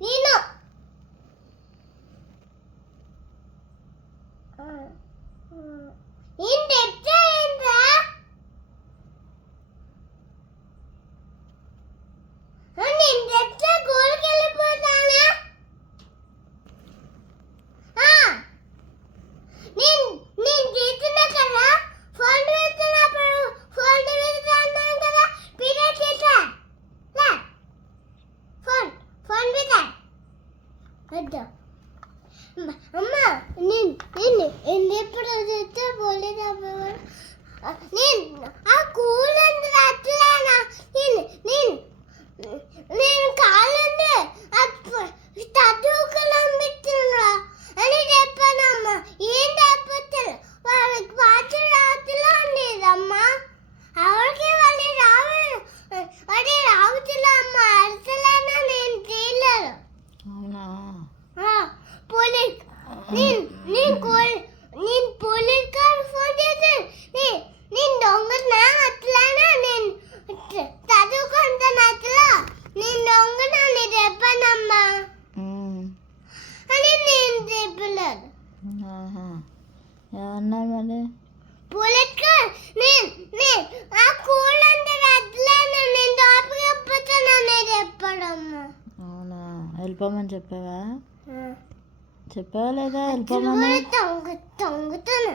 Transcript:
నేను చెప్తాయిందా నేను చెప్తా గోల్కి వెళ్ళిపోతానా నేను చేస్తున్నా కదా ఫోన్ వేస్తున్నప్పుడు ఫోన్ వేస్తున్నాను కదా పీరియడ్ చేసా ఫోన్ మీద వద్దు అమ్మా నేను ఎప్పుడు చెప్తే పోలేదా నేను ఆ కూల్ అంది అట్లా నేను కాలండి చదువుకున్నాం పెట్టున్నా అని చెప్పానమ్మా ఏం చెప్పారు వాళ్ళకి పాట రాతులా లేదమ్మా ఎవరికి వాళ్ళు రావుతులా అమ్మ అసలేనా నేను చేయలేదు పోలీస్ నేను పోలీస్ గారు ఫోన్ చేశాను నేను దొంగనా అట్లానా నేను చదువుకుంటాను అట్లా నేను దొంగనా నేను చెప్పానమ్మా అని నేను చెప్పలేదు ఏమన్నా మరి పోలీస్ గారు నేను ఆ కూల్ అంటే అట్లానా నేను దాపిపోతానని చెప్పాడమ్మా అవునా వెళ్ళిపోమని చెప్పావా చెప్పావా లేదా వెళ్ళిపోమని దొంగతాను